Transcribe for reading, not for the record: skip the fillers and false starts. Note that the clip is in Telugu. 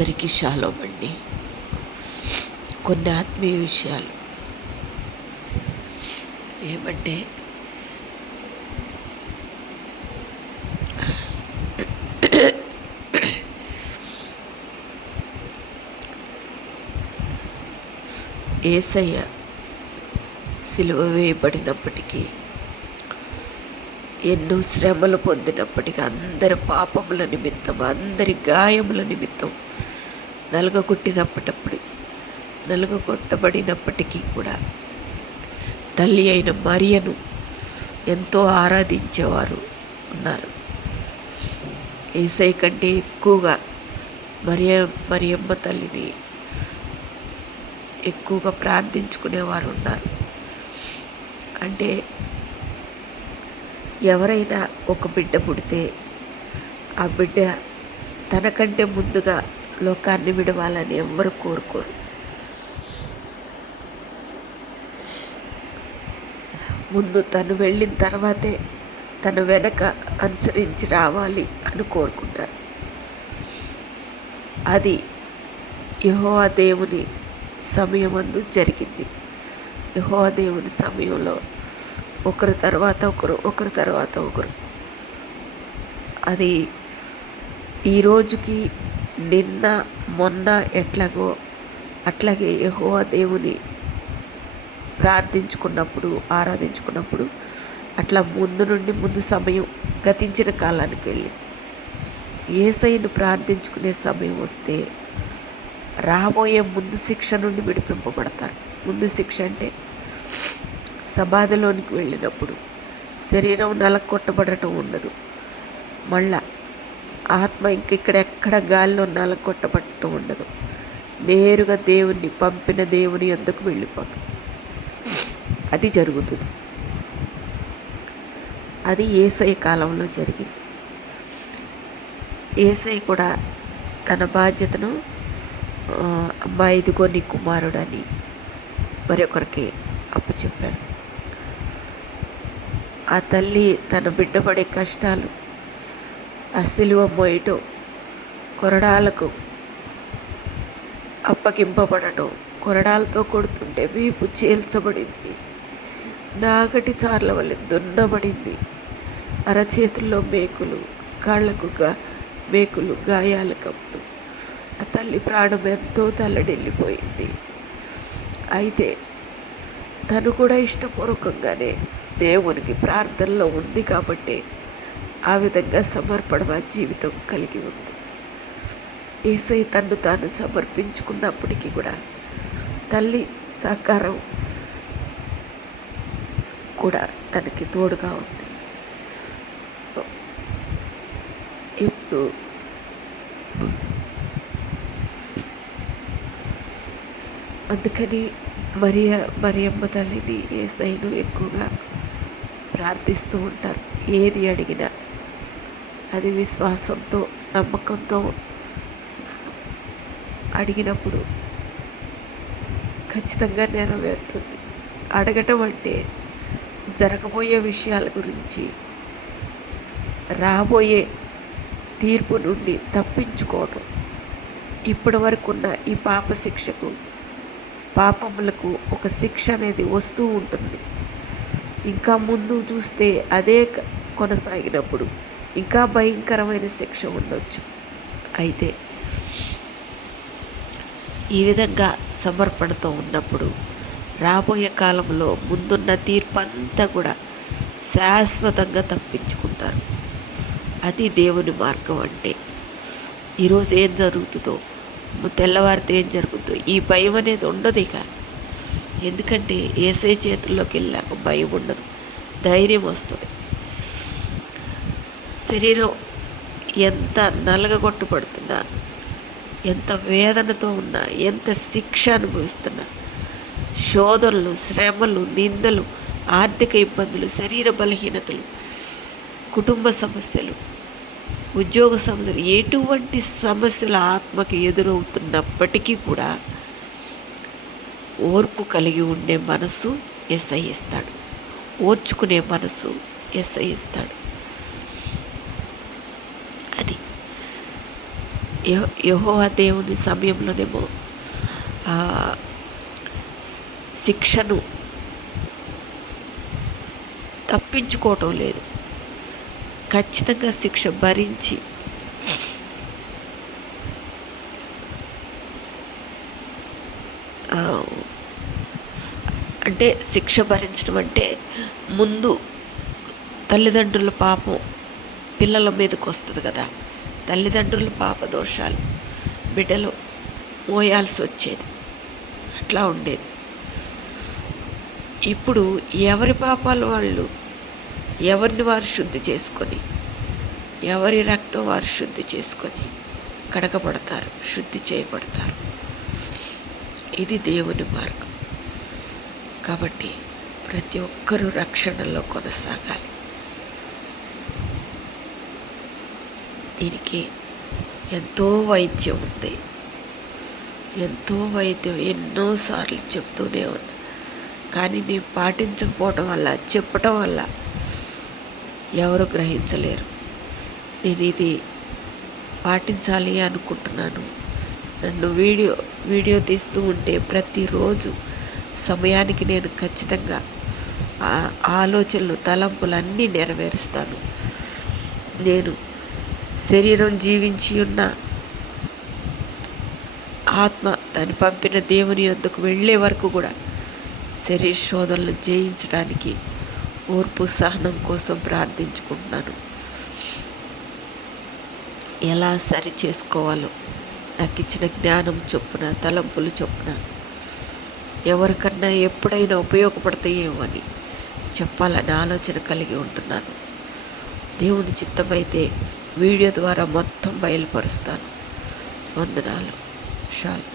అందరికీ షాలోమ్ అండి. కొన్ని ఆత్మీయ విషయాలు ఏమంటే, యేసయ్య సిలువ వేయబడినప్పటికీ, ఎన్నో శ్రమలు పొందినప్పటికీ, అందరి పాపముల నిమిత్తం, అందరి గాయముల నిమిత్తం నలుగగొట్టబడినప్పటికీ కూడా తల్లి అయిన మరియను ఎంతో ఆరాధించేవారు ఉన్నారు. యేసయ్య కంటే ఎక్కువగా మరియమ్మ తల్లిని ఎక్కువగా ప్రార్థించుకునేవారు ఉన్నారు. అంటే ఎవరైనా ఒక బిడ్డ పుడితే ఆ బిడ్డ తనకంటే ముందుగా లోకాన్ని విడవాలని ఎవ్వరు కోరుకోరు. ముందు తను వెళ్ళిన తర్వాతే తన వెనక అనుసరించి రావాలి అని కోరుకుంటారు. అది యెహోవా దేవుని సమయమందు జరిగింది. యెహోవా దేవుని సమయంలో ఒకరు తర్వాత ఒకరు అది ఈరోజుకి నిన్న మొన్న ఎట్లాగో అట్లాగే యెహోవా దేవుని ఆరాధించుకున్నప్పుడు అట్లా ముందు సమయం గతించిన కాలానికి వెళ్ళి యేసయ్యను ప్రార్థించుకునే సమయం వస్తే రాబోయే ముందు శిక్ష నుండి విడిపింపబడతారు. ముందు శిక్ష అంటే సమాధిలోనికి వెళ్ళినప్పుడు శరీరం నలగొట్టబడటం ఉండదు. మళ్ళా ఆత్మ ఇంకెక్కడెక్కడ గాలిలో నలగొట్టబడటం ఉండదు. నేరుగా పంపిన దేవుని యొద్దకు వెళ్ళిపోతుంది. అది జరుగుతుంది. అది యేసయ్య కాలంలో జరిగింది. యేసయ్య కూడా తన బాధ్యతను అమ్మా ఇదిగో నీ కుమారుడని మరొకరికి అప్పచెప్పాడు. ఆ తల్లి తన బిడ్డ పడే కష్టాలు, ఆ సిలువ మోయటం, కొరడాలకు అప్పగింపబడటం, కొరడాలతో కొడుతుంటే వీపు చీల్చబడింది, నాగటి చార్ల వల్ల దున్నబడింది, అరచేతుల్లో మేకులు, కాళ్లకు మేకులు, గాయాలకప్పుడు ఆ తల్లి ప్రాణం ఎంతో తల్లడిల్లిపోయింది. అయితే తను కూడా ఇష్టపూర్వకంగానే దేవునికి ప్రార్థనలో ఉంది కాబట్టి ఆ విధంగా సమర్పణ జీవితం కలిగి ఉంది. యేసయ్య తన్ను తాను సమర్పించుకున్నప్పటికీ కూడా తల్లి సహకారం కూడా తనకి తోడుగా ఉంది. ఇప్పుడు అందుకని మరియమ్మ తల్లిని యేసయ్యను ఎక్కువగా ప్రార్థిస్తూ ఉంటారు. ఏది అడిగినా అది విశ్వాసంతో, నమ్మకంతో అడిగినప్పుడు ఖచ్చితంగా నెరవేరుతుంది. అడగటం అంటే జరగబోయే విషయాల గురించి, రాబోయే తీర్పు నుండి తప్పించుకోవడం. ఇప్పటి వరకున్న ఈ పాపములకు ఒక శిక్ష అనేది వస్తూ ఉంటుంది. ఇంకా ముందు చూస్తే అదే కొనసాగినప్పుడు ఇంకా భయంకరమైన శిక్ష ఉండొచ్చు. అయితే ఈ విధంగా సమర్పణతో ఉన్నప్పుడు రాబోయే కాలంలో ముందున్న తీర్పంతా కూడా శాశ్వతంగా తప్పించుకుంటారు. అది దేవుని మార్గం. అంటే ఈరోజు ఏం జరుగుతుందో, తెల్లవారితే ఏం జరుగుతుందో ఈ భయం అనేది ఉండదు ఇక. ఎందుకంటే యేసయ్య చేతుల్లోకి వెళ్ళాక భయం ఉండదు, ధైర్యం వస్తుంది. శరీరం ఎంత నలగగొట్టబడుతున్నా, ఎంత వేదనతో ఉన్నా, ఎంత శిక్ష అనుభవిస్తున్నా, శోధనలు, శ్రమలు, నిందలు, ఆర్థిక ఇబ్బందులు, శరీర బలహీనతలు, కుటుంబ సమస్యలు, ఉద్యోగ సమస్యలు, ఎటువంటి సమస్యలు ఆత్మకి ఎదురవుతున్నప్పటికీ కూడా ఓర్పు కలిగి ఉండే మనసు యేసయ్య ఇస్తాడు. ఓర్చుకునే మనసు యేసయ్య ఇస్తాడు. అది యెహోవా దేవుని సమయంలోనేమో ఆ శిక్షను తప్పించుకోవటం లేదు, ఖచ్చితంగా శిక్ష భరించి అంటే శిక్ష భరించడం అంటే ముందు తల్లిదండ్రుల పాపం పిల్లల మీదకి వస్తుంది కదా, తల్లిదండ్రుల పాప దోషాలు బిడ్డలు మోయాల్సి వచ్చేది, అట్లా ఉండేది. ఇప్పుడు ఎవరి పాపాలు వాళ్ళు, ఎవరిని వారు శుద్ధి చేసుకొని, ఎవరి రక్తం వారు శుద్ధి చేసుకొని కడగబడతారు, శుద్ధి చేయబడతారు. ఇది దేవుని మార్గం. కాబట్టి ప్రతి ఒక్కరూ రక్షణలో కొనసాగాలి. దీనికి ఎంతో వైద్యం ఉంది, ఎంతో వైద్యం ఎన్నోసార్లు చెప్తూనే ఉన్నా. కానీ నేను పాటించకపోవటం వల్ల, చెప్పటం వల్ల ఎవరు గ్రహించలేరు. నేను ఇది పాటించాలి అనుకుంటున్నాను. నన్ను వీడియో తీస్తూ ఉంటే ప్రతిరోజు సమయానికి నేను ఖచ్చితంగా ఆలోచనలు, తలంపులన్నీ నెరవేరుస్తాను. నేను శరీరం జీవించి ఉన్న ఆత్మ దాన్ని పంపిన దేవుని యొద్దకు వెళ్ళే వరకు కూడా శరీర శోధనలు జయించడానికి ఓర్పు సహనం కోసం ప్రార్థించుకుంటున్నాను. ఎలా సరి చేసుకోవాలో నాకు ఇచ్చిన జ్ఞానం చొప్పున, తలంపులు చొప్పున ఎవరికన్నా ఎప్పుడైనా ఉపయోగపడతాయేమో అని చెప్పాలని ఆలోచన కలిగి ఉంటున్నాను. దేవుని చిత్తమైతే వీడియో ద్వారా మొత్తం బయలుపరుస్తాను. వందనాలు. షాల్.